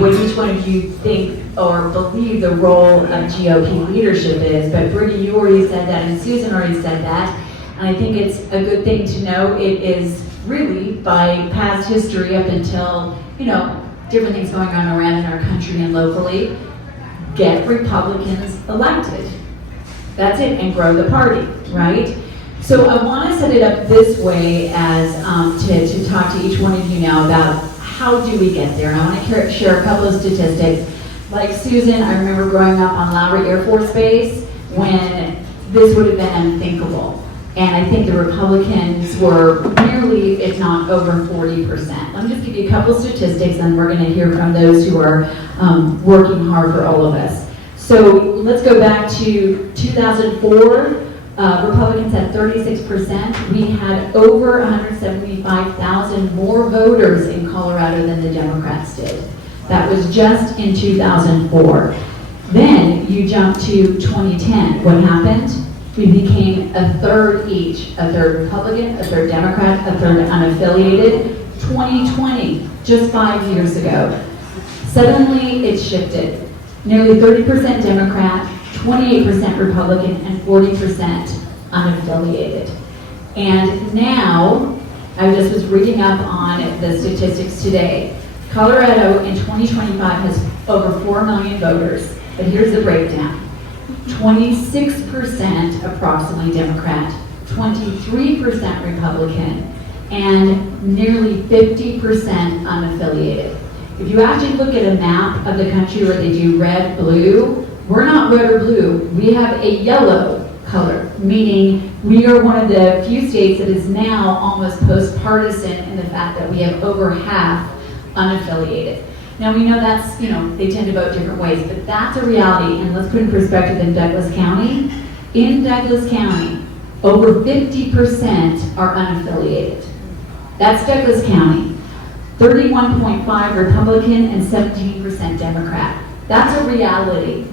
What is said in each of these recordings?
what each one of you think or believe the role of GOP leadership is, but Brita, you already said that, and Susan already said that, and I think it's a good thing to know. It is really, by past history up until, different things going on around in our country and locally, get Republicans elected. That's it, and grow the party, right? So I want to set it up this way as to talk to each one of you now about how do we get there. And I want to share a couple of statistics. Like Susan, I remember growing up on Lowry Air Force Base when this would have been unthinkable. And I think the Republicans were nearly, if not over 40%. Let me just give you a couple of statistics, and we're going to hear from those who are working hard for all of us. So let's go back to 2004. Republicans had 36%. We had over 175,000 more voters in Colorado than the Democrats did. That was just in 2004. Then you jump to 2010. What happened? We became a third each. A third Republican, a third Democrat, a third unaffiliated. 2020, just 5 years ago. Suddenly it shifted. Nearly 30% Democrat, 28% Republican, and 40% unaffiliated. And now, I just was reading up on the statistics today. Colorado in 2025 has over 4 million voters, but here's the breakdown. 26% approximately Democrat, 23% Republican, and nearly 50% unaffiliated. If you actually look at a map of the country where they do red, blue, we're not red or blue. We have a yellow color, meaning we are one of the few states that is now almost post-partisan in the fact that we have over half unaffiliated. Now we know that's, they tend to vote different ways, but that's a reality. And let's put in perspective in Douglas County. In Douglas County, over 50% are unaffiliated. That's Douglas County. 31.5 Republican and 17% Democrat. That's a reality.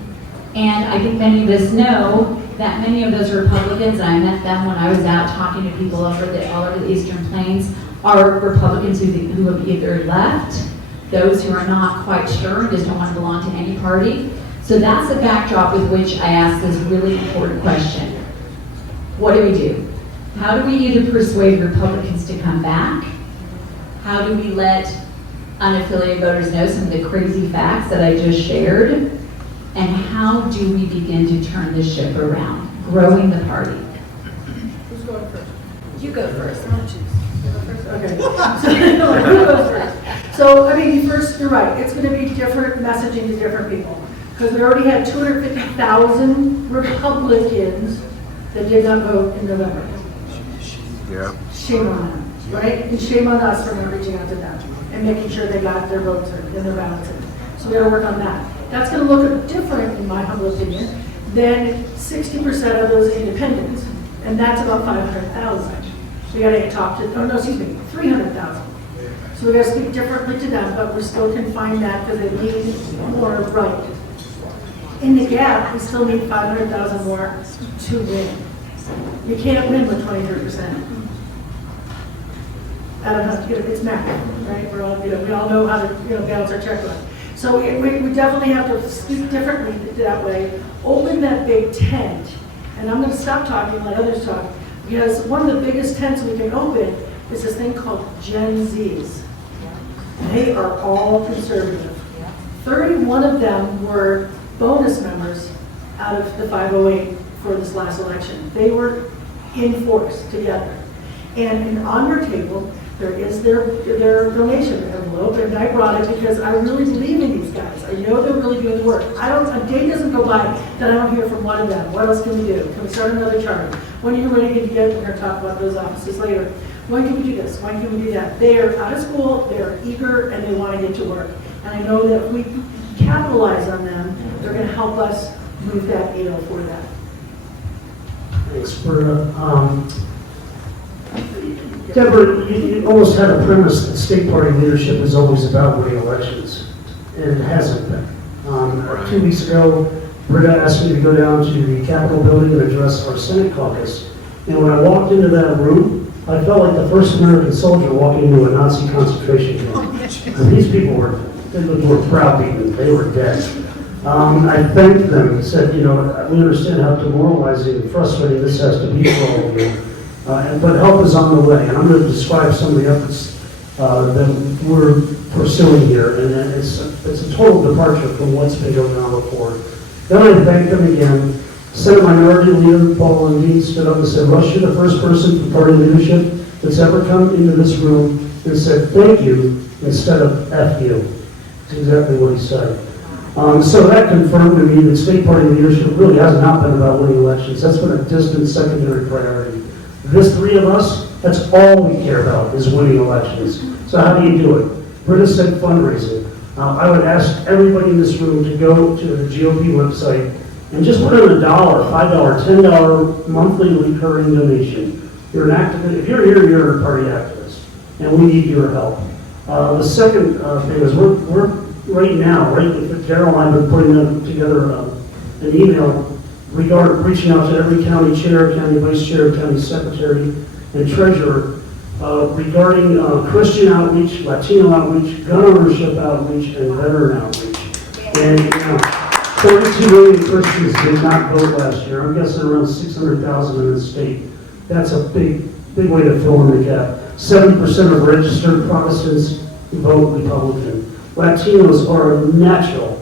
And I think many of us know that many of those Republicans, and I met them when I was out talking to people all over the Eastern Plains, are Republicans who have either left, those who are not quite sure and just don't want to belong to any party. So that's the backdrop with which I ask this really important question. What do we do? How do we either persuade Republicans to come back? How do we let unaffiliated voters know some of the crazy facts that I just shared? And how do we begin to turn this ship around, growing the party? Who's going first? You go first. Okay. Who goes first? So, first, you're right. It's going to be different messaging to different people. Because we already had 250,000 Republicans that did not vote in November. Yeah. Shame on them, right? And shame on us for not reaching out to them and making sure they got their votes in and their ballots in. So we got to work on that. That's going to look different, in my humble opinion, than 60% of those independents, and that's about 500,000. We got to talk to, 300,000. So we got to speak differently to them, but we still can find that because they lean more right. In the gap, we still need 500,000 more to win. You can't win with 23%. I don't have to get it. It's math, right? We're all, we all know how to, balance our checkbook. So we definitely have to speak differently that way. Open that big tent, and I'm going to stop talking and let others talk, because one of the biggest tents we can open is this thing called Gen Zs. They are all conservative. 31 of them were bonus members out of the 508 for this last election. They were in force together. And on your table, there is their donation envelope, and I brought it because I really believe in these guys. I know they're really doing the work. A day doesn't go by that I don't hear from one of them. What else can we do? Can we start another charter? When are you ready to get? We're going to talk about those offices later. When can we do this? When can we do that? They are out of school, they're eager, and they want to get to work. And I know that if we capitalize on them, they're going to help us move that needle for that. Thanks, Brita. Deborah, you almost had a premise that state party leadership is always about winning elections, and it hasn't been. 2 weeks ago, Brita asked me to go down to the Capitol building and address our Senate caucus. And when I walked into that room, I felt like the first American soldier walking into a Nazi concentration camp. And these people were were browbeaten, they were dead. I thanked them and said, we understand how demoralizing and frustrating this has to be for all of you, but help is on the way. And I'm going to describe some of the efforts that we're pursuing here, and it's a total departure from what's been going on before. Then I thanked them again. Senate Minority Leader Paul Lundin stood up and said, Russ, you're the first person from party leadership that's ever come into this room and said thank you instead of F you. That's exactly what he said. So that confirmed to me that state party leadership really has not been about winning elections. That's been a distant secondary priority. This three of us, that's all we care about is winning elections. So how do you do it? Brita said fundraising. I would ask everybody in this room to go to the GOP website and just put in $1, $5, $10 monthly recurring donation. You're an activist. If you're here, you're a party activist, and we need your help. The second thing is we're right now, Daryl and I have been putting together an email reaching out to every county chair, county vice-chair, county secretary, and treasurer regarding Christian outreach, Latino outreach, gun ownership outreach, and veteran outreach. And 32 million Christians did not vote last year. I'm guessing around 600,000 in the state. That's a big way to fill in the gap. 70% of registered Protestants vote Republican. Latinos are a natural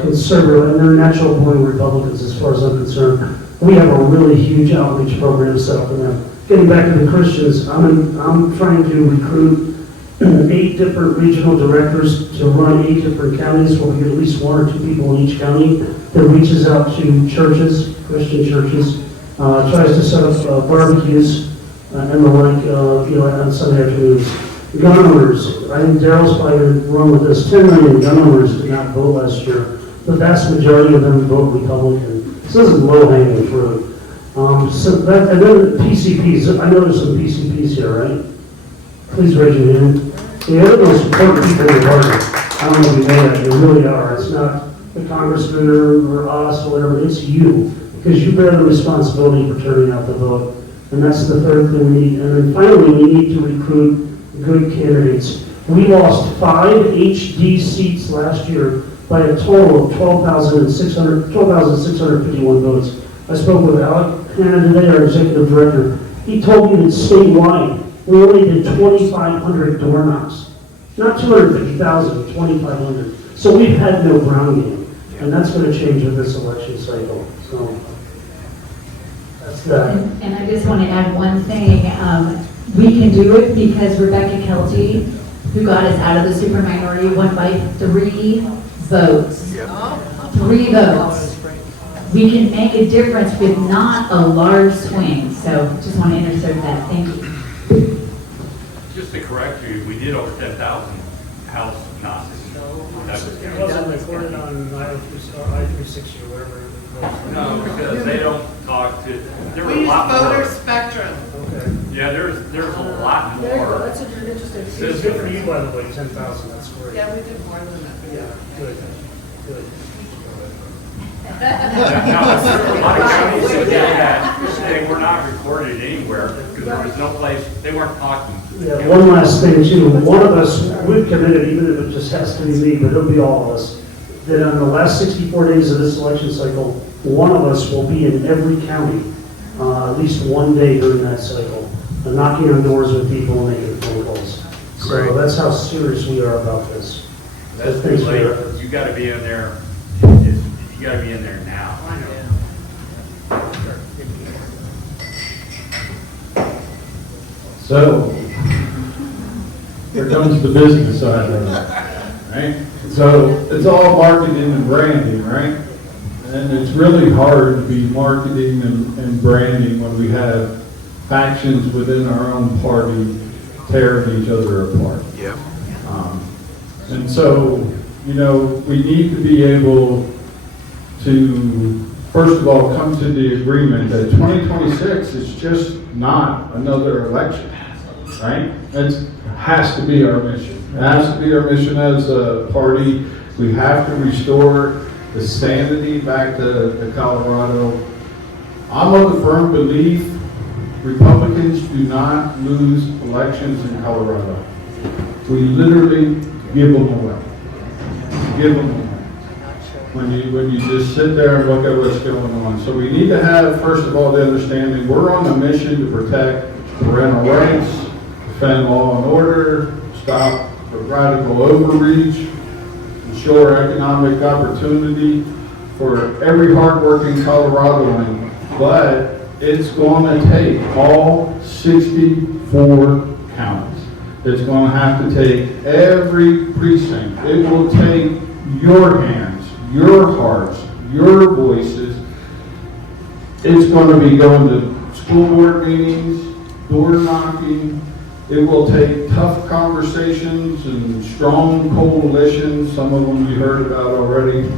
conservative, and they're natural born Republicans as far as I'm concerned. We have a really huge outreach program set up for them. Getting back to the Christians, I'm trying to recruit 8 different regional directors to run 8 different counties where we get at least 1 or 2 people in each county that reaches out to churches, Christian churches, tries to set up barbecues and the like, on Sunday afternoons. Gun owners, I think Daryl's probably going to run with this. 10 million gun owners did not vote last year. The vast majority of them vote Republican. So this is low-hanging fruit. And then PCPs. I know there's some PCPs here, right? Please raise your hand. The other most important people in the party, I don't know if you know that, you really are. It's not the congressman or us or whatever, it's you. Because you bear the responsibility for turning out the vote. And that's the third thing we need. And then finally, we need to recruit good candidates. We lost 5 HD seats last year by a total of 12,651 votes. I spoke with Alec Canny today, our executive director. He told me that statewide, we only did 2,500 door knocks. Not 250,000, 2,500. So we've had no ground game. And that's going to change with this election cycle. So that's that. And I just want to add one thing. We can do it because Rebecca Kelty, who got us out of the super minority, won by 3 votes. 3 votes. We can make a difference with not a large swing. So just want to insert that. Thank you. Just to correct you, we did over 10,000 house knocks. It wasn't recorded on I-360 or whatever. No, because they don't talk to, there were We a use lot voter more. spectrum. Okay. Yeah, there's a lot There you go, more. that's interesting. It's good for you, by the way, 10,000, that's great. Yeah, we did more than that. Yeah, good. Now, there's a lot of counties that did that, they were not recorded anywhere because there was no place, they weren't talking. Yeah, one last thing too. One of us, we've committed, even if it just has to be me, but it'll be all of us, that on the last 64 days of this election cycle, one of us will be in every county, at least one day during that cycle, knocking on doors with people and making phone calls. So that's how serious we are about this. That's too Thanks for late. your efforts. You gotta be in there, you gotta be in there now. So, here comes the business side of it, right? So, it's all marketing and branding, right? And it's really hard to be marketing and branding when we have factions within our own party tearing each other apart. Yeah. And so, you know, we need to be able to, first of all, come to the agreement that 2026 is just not another election, right? It has to be our mission. It has to be our mission as a party. We have to restore the sanity back to Colorado. I'm of the firm belief Republicans do not lose elections in Colorado. We literally give them away. give them when you just sit there and look at what's going on. So we need to have, first of all, the understanding we're on a mission to protect parental rights, defend law and order, stop the radical overreach, ensure economic opportunity for every hardworking Coloradoan. But it's going to take all 64 counties. It's going to have to take every precinct. It will take your hands, your hearts, your voices. It's going to be going to school board meetings, door knocking. It will take tough conversations and strong coalitions, some of them you heard about already.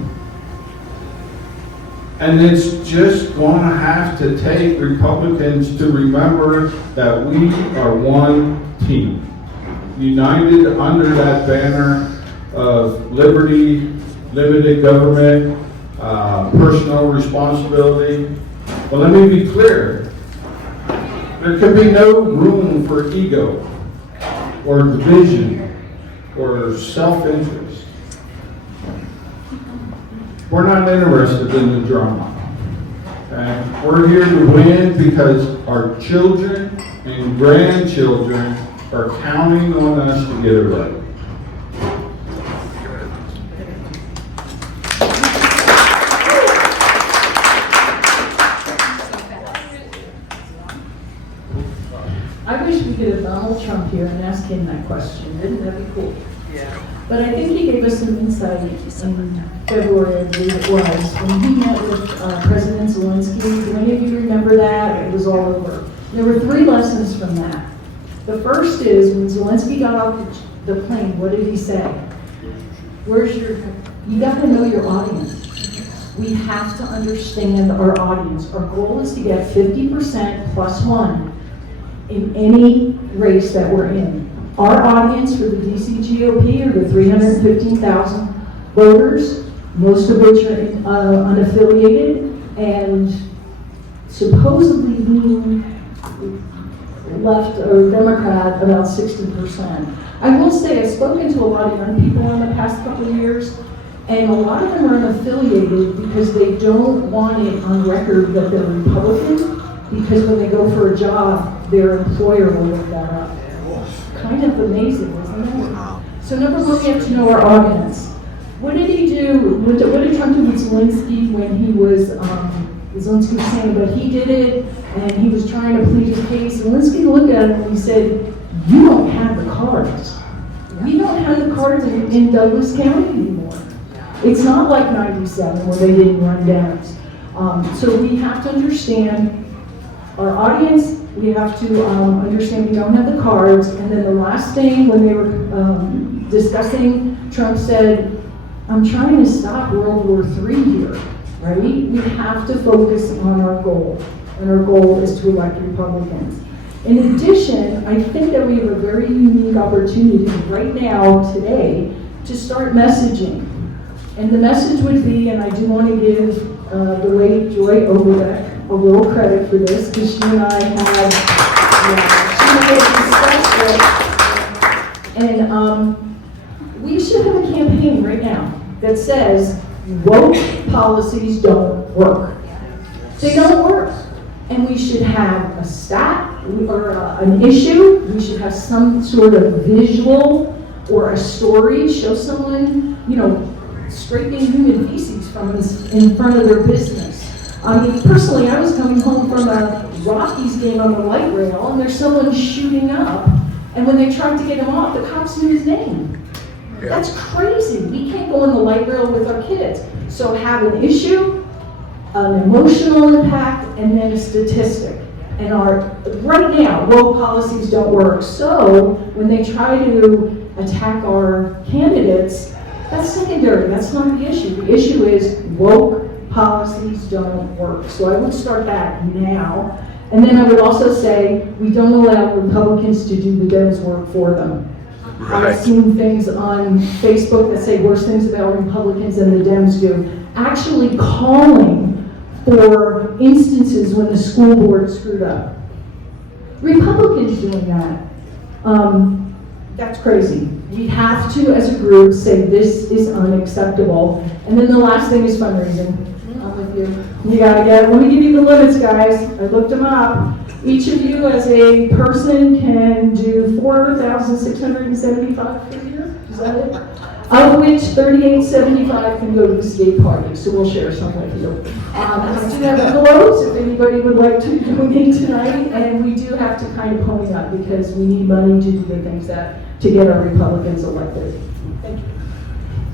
And it's just going to have to take Republicans to remember that we are one team, united under that banner of liberty, limited government, personal responsibility. But let me be clear. There could be no room for ego or division or self-interest. We're not interested in the drama. Okay? We're here to win because our children and grandchildren are counting on us to get it right. I wish we could have Donald Trump here and ask him that question. Wouldn't that be cool? Yeah. But I think he gave us some insight in February, I believe it was, when he met with President Zelensky. Do any of you remember that? It was all over. There were 3 lessons from that. The first is when Zelensky got off the plane, what did he say? You got to know your audience. We have to understand our audience. Our goal is to get 50% plus 1 in any race that we're in. Our audience for the DC GOP are the 315,000 voters, most of which are unaffiliated and supposedly lean left or Democrat about 60%. I will say I've spoken to a lot of young people in the past couple of years, and a lot of them are unaffiliated because they don't want it on record that they're Republican, because when they go for a job, their employer will look that up. Kind of amazing, isn't it? So number 1, we have to know our audience. What did he do? What did Trump do with Zelensky when he was, Zelensky was saying, but he did it, and he was trying to plead his case. Zelensky looked at him and he said, you don't have the cards. We don't have the cards in Douglas County anymore. It's not like 97 where they didn't run downs. So we have to understand our audience. We have to understand we don't have the cards. And then the last thing, when they were discussing, Trump said, I'm trying to stop World War III here, right? We have to focus on our goal. And our goal is to elect Republicans. In addition, I think that we have a very unique opportunity right now, today, to start messaging. And the message would be, and I do want to give the late Joy Overbeck a little credit for this, because she and I have discussed it. And we should have a campaign right now that says, woke policies don't work. They don't work. And we should have a stat or an issue. We should have some sort of visual or a story, show someone, scraping human feces from in front of their business. I mean, personally, I was coming home from a Rockies game on the light rail, and there's someone shooting up, and when they tried to get him off, the cops knew his name. Yeah. That's crazy. We can't go on the light rail with our kids. So have an issue, an emotional impact, and then a statistic. And right now, woke policies don't work. So when they try to attack our candidates, that's secondary. That's not the issue. The issue is woke policies don't work. So I would start that now. And then I would also say we don't allow Republicans to do the Dems work for them. Right. I've seen things on Facebook that say worse things about Republicans than the Dems do. Actually calling for instances when the school board screwed up. Republicans doing that. That's crazy. We have to, as a group, say this is unacceptable. And then the last thing is fundraising. I'm with you. You gotta let me give you the limits, guys. I looked them up. Each of you as a person can do 4,675 per year. Is that it? Of which 3,875 can go to the skate party. So we'll share some with you. I do have envelopes if anybody would like to donate tonight. And we do have to kind of pony up because we need money to do the things to get our Republicans elected. Thank you.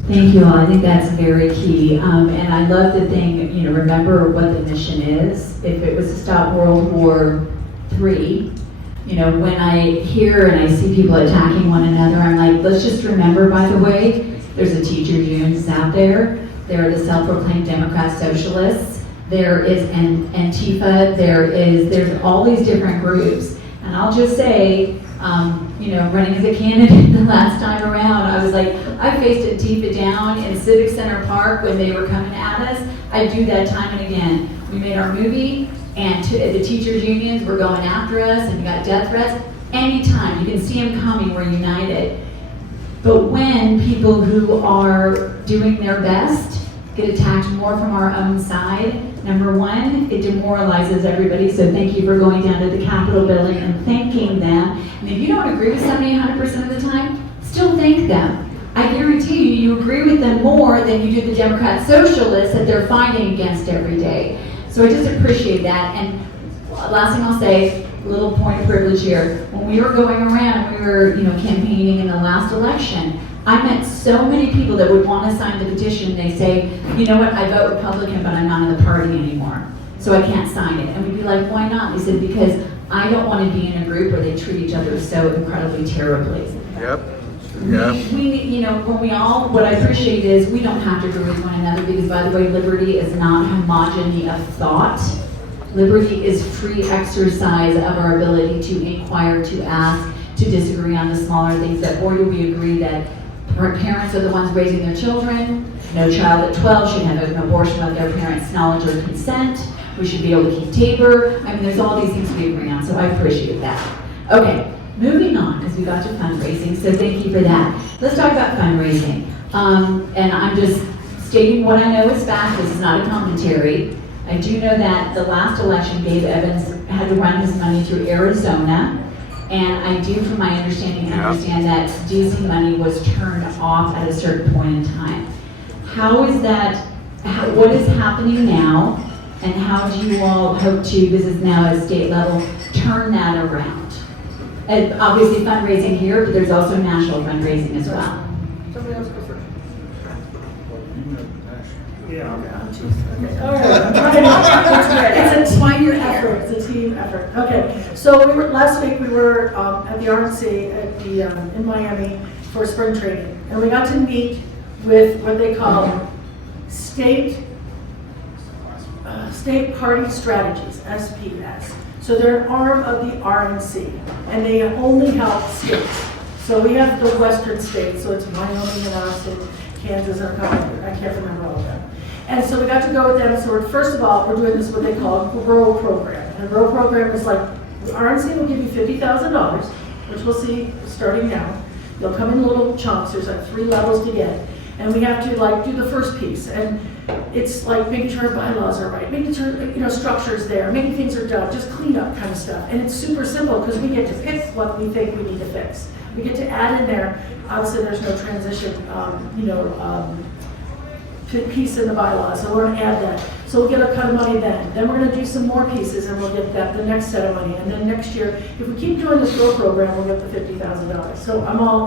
Thank you all. I think that's very key. And I love the thing, remember what the mission is. If it was to stop World War III, when I hear and I see people attacking one another, I'm like, let's just remember, by the way, there's a teacher unions out there. There are the self-proclaimed Democrat Socialists. There is Antifa. There's all these different groups. And I'll just say, running as a candidate the last time around, I was like, I faced Antifa down in Civic Center Park when they were coming at us. I do that time and again. We made our movie, and the teachers' unions were going after us, and we got death threats. Anytime, you can see them coming, we're united. But when people who are doing their best get attacked more from our own side, number one, it demoralizes everybody. So thank you for going down to the Capitol building and thanking them. And if you don't agree with somebody 100% of the time, still thank them. I guarantee you agree with them more than you do the Democrat Socialists that they're fighting against every day. So I just appreciate that. And last thing I'll say, a little point of privilege here. When we were going around, we were campaigning in the last election, I met so many people that would want to sign the petition. They say, you know what, I vote Republican, but I'm not in the party anymore, so I can't sign it. And we'd be like, why not? They said, because I don't want to be in a group where they treat each other so incredibly terribly. Yep. We what I appreciate is we don't have to agree with one another because, by the way, liberty is not homogeny of thought. Liberty is free exercise of our ability to inquire, to ask, to disagree on the smaller things. That, boy, do we agree that parents are the ones raising their children. No child at 12 should have an abortion without their parents' knowledge or consent. We should be able to keep Tabor. I mean, there's all these things we agree on, so I appreciate that. Okay, moving on, because we got to fundraising, so thank you for that. Let's talk about fundraising. And I'm just stating what I know is fact. This is not a commentary. I do know that the last election, Gabe Evans had to run his money through Arizona. And I do, from my understanding, understand that DC money was turned off at a certain point in time. How is that, what is happening now, and how do you all hope to, this is now at state level, turn that around? And obviously fundraising here, but there's also national fundraising as well. Somebody else go first. Yeah. All right. It's a team effort. It's a team effort. Okay. So last week we were at the RNC in Miami for spring training, and we got to meet with what they call state party strategies (SPS). So they're an arm of the RNC, and they only help states. So we have the western states, so it's Wyoming and us and Kansas and I can't remember all of them. And so we got to go with them. So first of all, we're doing this what they call a rural program. And a rural program is like, the RNC will give you $50,000, which we'll see starting now. They'll come in little chunks. There's like 3 levels to get. And we have to do the first piece. And it's like making sure our bylaws are right, making sure, structure's there, making things are done, just clean up kind of stuff. And it's super simple because we get to pick what we think we need to fix. We get to add in there, obviously there's no transition, piece in the bylaws, so we're going to add that. So we'll get a cut of money then. Then we're going to do some more pieces, and we'll get the next set of money. And then next year, if we keep doing this GO program, we'll get the $50,000. So I'm all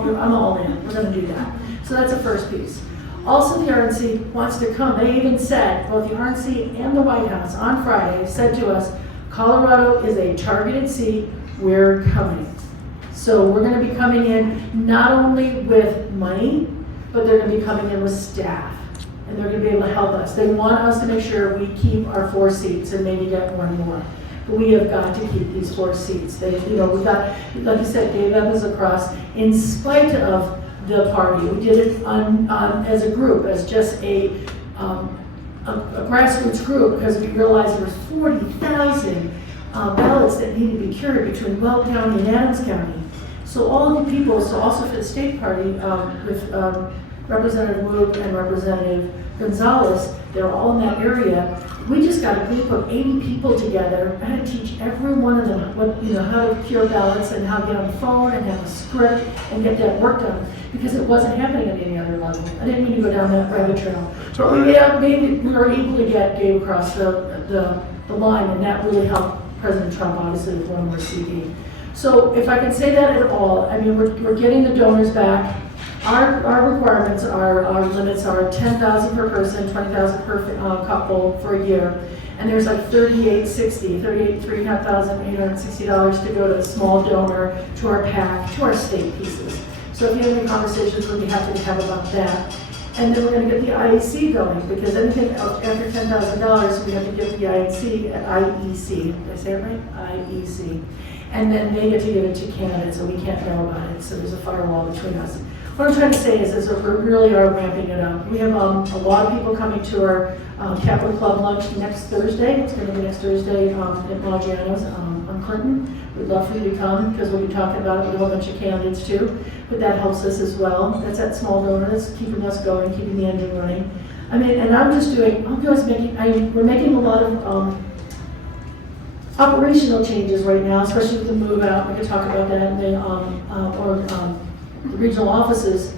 in. We're going to do that. So that's the first piece. Also, the RNC wants to come. They even said, both the RNC and the White House on Friday said to us, Colorado is a targeted seat. We're coming. So we're going to be coming in not only with money, but they're going to be coming in with staff. And they're going to be able to help us. They want us to make sure we keep our 4 seats and maybe get 1 more. But we have got to keep these 4 seats. We got, like you said, Dave Evans across, in spite of the party. We did it as a group, as just a grassroots group, because we realized there was 40,000 ballots that needed to be carried between Weld County and Adams County. So all of the people, so also for the state party, with Representative Wood and Representative Gonzalez, they're all in that area. We just got a group of 80 people together. I had to teach every one of them what, how to cure ballots and how to get on the phone and have a script and get that work done, because it wasn't happening at any other level. I didn't mean to go down that rabbit trail. But maybe we were able to get Gabe across the line, and that really helped President Trump, obviously, with one more CD. So if I can say that at all, I mean, we're getting the donors back. Our requirements our limits are 10,000 per person, 20,000 per couple for a year. And there's like $3,860 to go to a small donor, to our PAC, to our state pieces. So if you have any conversations, we'll be happy to have about that. And then we're going to get the IEC going, because anything after $10,000, we have to give the IEC. Did I say it right? IEC. And then they get to give it to candidates, so we can't know about it. So there's a firewall between us. What I'm trying to say is that we really are ramping it up. We have a lot of people coming to our Capitol Club lunch next Thursday. It's going to be next Thursday at Maggiano's on Clinton. We'd love for you to come, because we'll be talking about it with a whole bunch of candidates too. But that helps us as well. That's that small donor that's keeping us going, keeping the engine running. I mean, and we're making a lot of operational changes right now, especially with the move out. We could talk about that in the regional offices.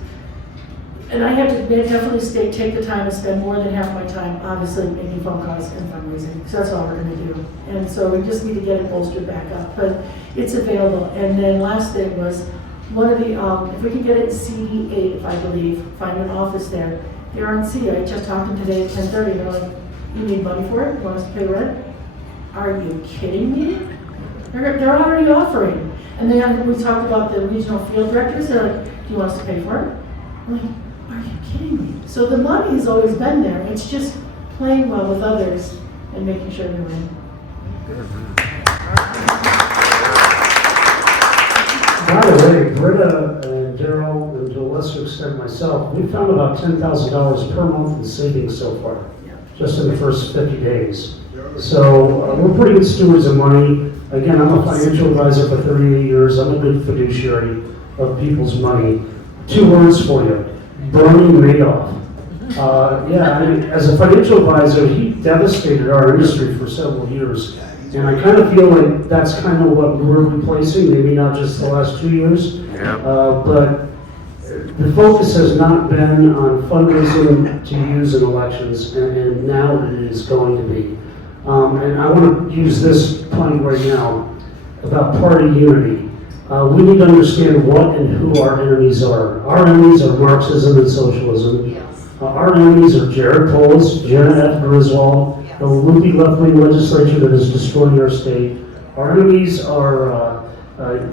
And I have to definitely take the time to spend more than half my time, obviously, making phone calls and fundraising. So that's all we're going to do. And so we just need to get it bolstered back up. But it's available. And then last thing was, one of the, if we can get it in CD8, if I believe, find an office there. They're on C. I just talked to them today at 10:30. They're like, you need money for it? You want us to pay rent? Are you kidding me? They're already offering. And then we talked about the regional field directors. They're like, do you want us to pay for it? I'm like, are you kidding me? So the money has always been there. It's just playing well with others and making sure we win. By the way, Brita and Daryl, and to a lesser extent myself, we found about $10,000 per month in savings so far, just in the first 50 days. So we're pretty good stewards of money. Again, I'm a financial advisor for 38 years. I'm a good fiduciary of people's money. 2 words for you: Bernie Madoff. I mean, as a financial advisor, he devastated our industry for several years. And I kind of feel like that's kind of what we're replacing, maybe not just the last 2 years. But the focus has not been on fundraising to use in elections, and now it is going to be. And I want to use this point right now about party unity. We need to understand what and who our enemies are. Our enemies are Marxism and socialism. Our enemies are Jared Polis, Jenna F. Griswold, the loopy left-wing legislature that is destroying our state. Our enemies are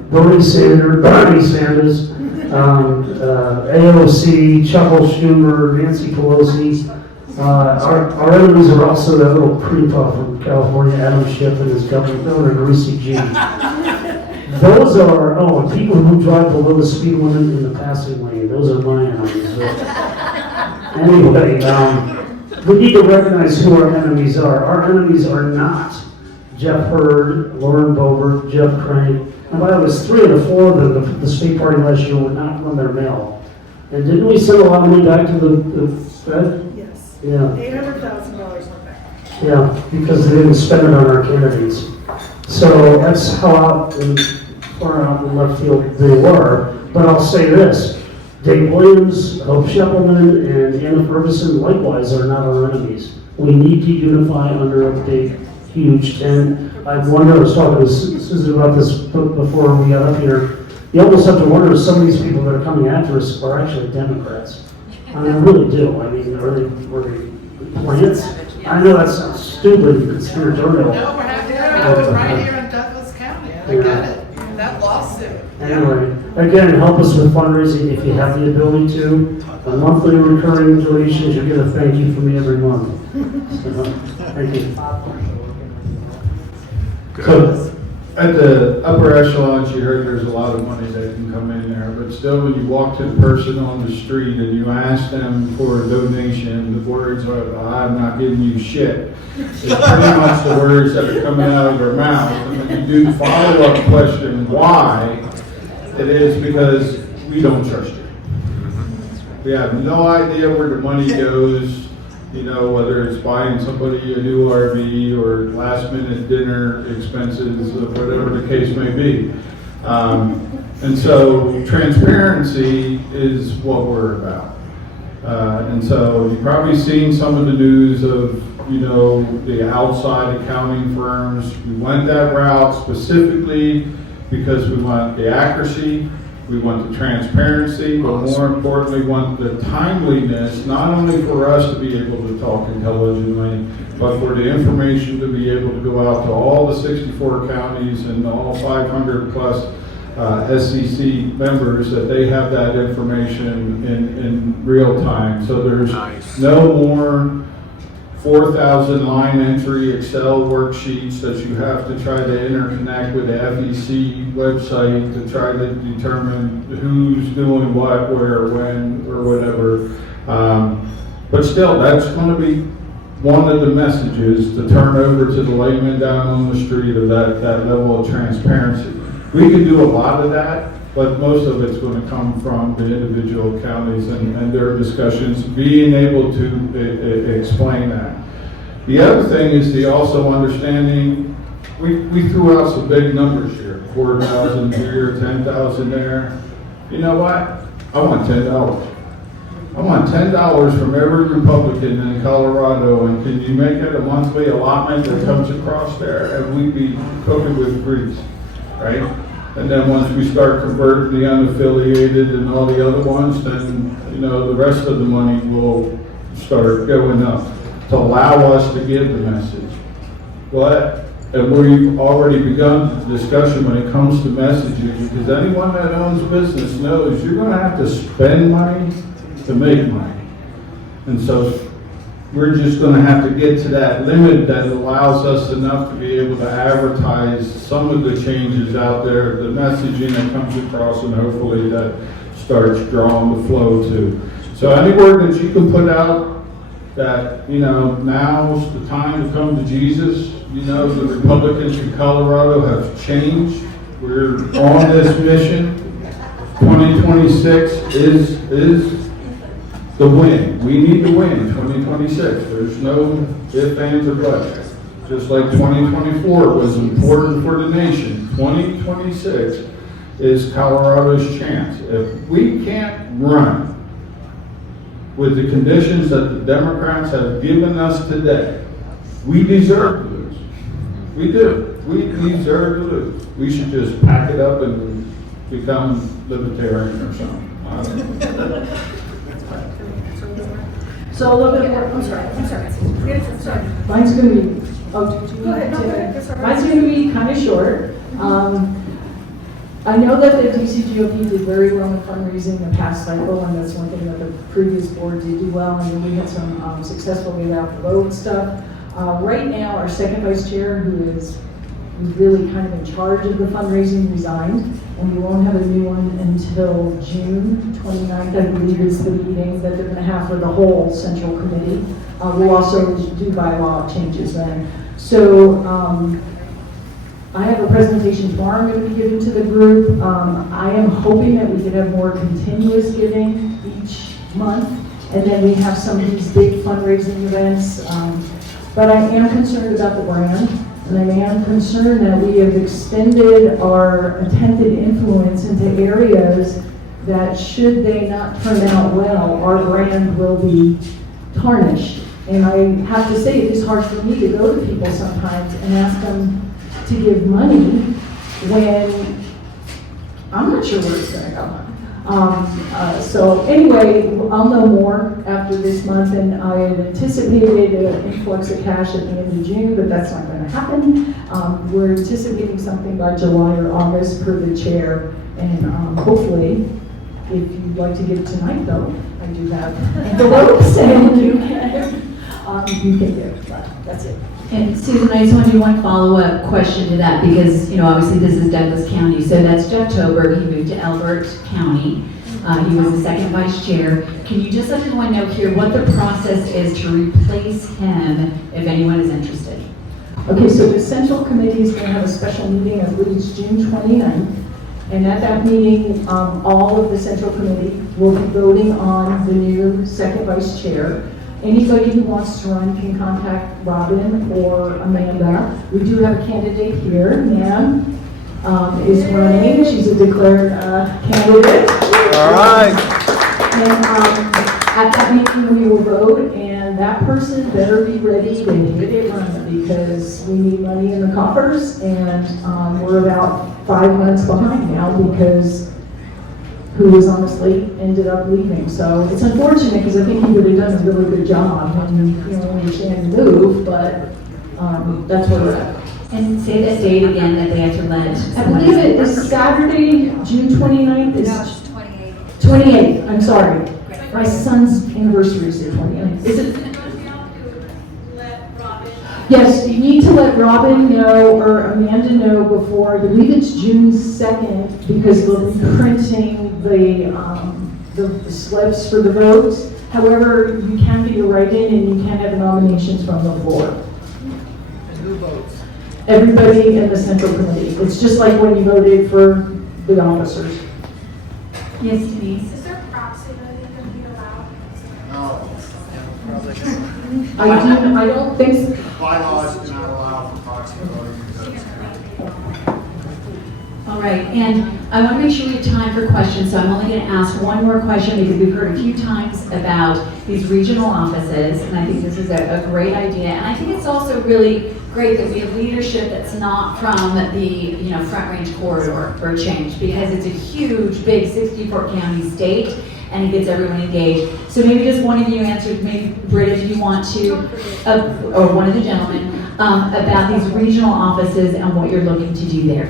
Bernie Sanders, AOC, Chuckle Schumer, Nancy Pelosi. Our enemies are also that little creep off from California, Adam Schiff and his governor, Greasy G. Those are, and people who drive below the speed limit in the passing lane. Those are my enemies. Anyway, we need to recognize who our enemies are. Our enemies are not Jeff Hurd, Lauren Boebert, Jeff Crank. And by the way, 3 of the 4 of them, the state party last year would not run their mail. And didn't we send a lot of money back to the Fed? Yes. Yeah. $800,000 went back. Yeah, because they didn't spend it on our candidates. So that's how far out in left field they were. But I'll say this: Dave Williams, Hope Sheppelman, and Anna Ferguson likewise are not our enemies. We need to unify under a big, huge tent. I wonder, I was talking to Susan about this before we got up here. You almost have to wonder if some of these people that are coming after us are actually Democrats. I mean, I really do. I mean, were they plants? I know that sounds stupid and conspiratorial. No, we're happy. It was right here in Douglas County. I got it. That lawsuit. Anyway, again, help us with fundraising if you have the ability to. A monthly recurring donations, you'll get a thank you from me every month. So, thank you. So, at the upper echelons, you heard there's a lot of money that can come in there, but still when you walk to the person on the street and you ask them for a donation, the words are, I'm not giving you shit. It's pretty much the words that are coming out of their mouth. And when you do the follow-up question, why, It is because we don't trust you. We have no idea where the money goes, you know, whether it's buying somebody a new RV or last minute dinner expenses, or whatever the case may be. And so transparency is what we're about. And so you've probably seen some of the news of, you know, the outside accounting firms. We went that route specifically because we want the accuracy, we want the transparency, but more importantly, we want the timeliness, not only for us to be able to talk intelligently, but for the information to be able to go out to all the 64 counties and all 500 plus SCC members, that they have that information in real time. So there's no more 4,000 line entry Excel worksheets that you have to try to interconnect with the FEC website to try to determine who's doing what, where, when, or whatever. But still, that's going to be one of the messages to turn over to the layman down on the street of that level of transparency. We can do a lot of that, but most of it's going to come from the individual counties and their discussions, being able to explain that. The other thing is the also understanding, we threw out some big numbers here, 4,000 here, 10,000 there. You know what? I want $10. I want $10 from every Republican in Colorado, and can you make it a monthly allotment that comes across there, and we'd be cooking with grease, right? And then once we start converting the unaffiliated and all the other ones, then, you know, the rest of the money will start going up to allow us to give the message. But, and we've already begun the discussion when it comes to messaging, because anyone that owns a business knows you're gonna have to spend money to make money. And so we're just going to have to get to that limit that allows us enough to be able to advertise some of the changes out there, the messaging that comes across, and hopefully that starts drawing the flow too. So any word that you can put out that, you know, now's the time to come to Jesus. You know, the Republicans in Colorado have changed. We're on this mission. 2026 is the win. We need to win 2026. There's no ifs, ands, or buts. Just like 2024 was important for the nation, 2026 is Colorado's chance. If we can't run with the conditions that the Democrats have given us today, we deserve to lose. We do. We deserve to lose. We should just pack it up and become libertarian or something. I don't know. So a little bit more, I'm sorry. Yes, I'm sorry. Mine's gonna be, oh, do you Go want ahead, no, to? go ahead, that's all right. Mine's gonna be kind of short. I know that the DCGOP did very well in fundraising the past cycle, and that's one thing that the previous board did do well, and then we had some successful get out the vote stuff. Right now, our second vice chair, who is really kind of in charge of the fundraising, resigned, and we won't have a new one until June 29th, I believe is the meeting that they're gonna have for the whole central committee. We'll also do bylaw changes then. So, I have a presentation tomorrow I'm going to be giving to the group. I am hoping that we could have more continuous giving each month, and then we have some of these big fundraising events. But I am concerned about the brand, and I am concerned that we have extended our attempted influence into areas that, should they not turn out well, our brand will be tarnished. And I have to say, it is hard for me to go to people sometimes and ask them to give money when I'm not sure where it's going to go. So anyway, I'll know more after this month, and I had anticipated an influx of cash at the end of June, but that's not going to happen. We're anticipating something by July or August per the chair, and hopefully, if you'd like to give tonight, though, I do have envelopes, and you can give, but that's it. And Susan, I just want to do one follow-up question to that, because, you know, obviously this is Douglas County, so that's Jeff Toberg. He moved to Elbert County. He was the second vice chair. Can you just let everyone know here what the process is to replace him, if anyone is interested? Okay, so the central committee is going to have a special meeting, I believe it's June 29th, And at that meeting, all of the central committee will be voting on the new second vice chair. Anybody who wants to run can contact Robin or Amanda. We do have a candidate here, Nan, is running. She's a declared candidate. All right. And at that meeting, we will vote, and that person better be ready to get it run, because we need money in the coffers, and we're about 5 months behind now because who was honestly ended up leaving. So it's unfortunate, because I think he would have done a really good job when you understand the move, but that's where we're at. And say that date again that they have to let. I believe it is Saturday, June 29th. No, it's 28. 28th, I'm sorry. My son's anniversary is the 28th. Is it? Yes, you need to let Robin know or Amanda know before, I believe it's June 2nd, because they'll be printing the slips for the votes. However, you can get a write-in and you can have nominations from the floor. And who votes? Everybody in the central committee. It's just like when you voted for the officers. Yes, Denise? Is there proxy voting going to be allowed? No. I don't think so. Bylaws do not allow for proxy voting. All right, and I want to make sure we have time for questions, so I'm only going to ask one more question, because we've heard a few times about these regional offices, and I think this is a great idea. And I think it's also really great that we have leadership that's not from the Front Range corridor for a change, because it's a huge, big 64-county state, and it gets everyone engaged. So maybe just one of you answered, maybe Brita, if you want to, or one of the gentlemen, about these regional offices and what you're looking to do there.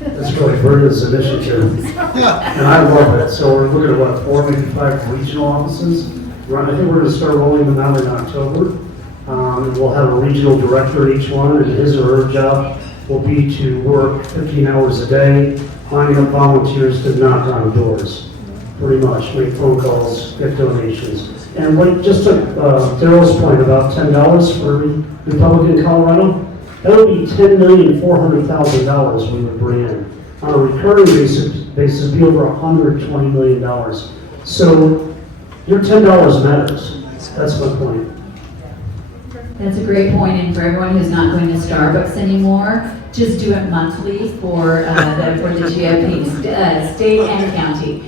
That's really Brita's initiative, and I love it. So we're looking at what, 4, maybe 5 regional offices. I think we're going to start rolling them out in October. And we'll have a regional director at each one, and his or her job will be to work 15 hours a day, finding up volunteers to knock on doors, pretty much, make phone calls, get donations. And what just took Daryl's point about $10 for every Republican in Colorado, that would be $10,400,000 we would bring in. On a recurring basis be over $120 million. So your $10 matters. That's my point. That's a great point, and for everyone who's not going to Starbucks anymore, just do it monthly for the GOP, state and county.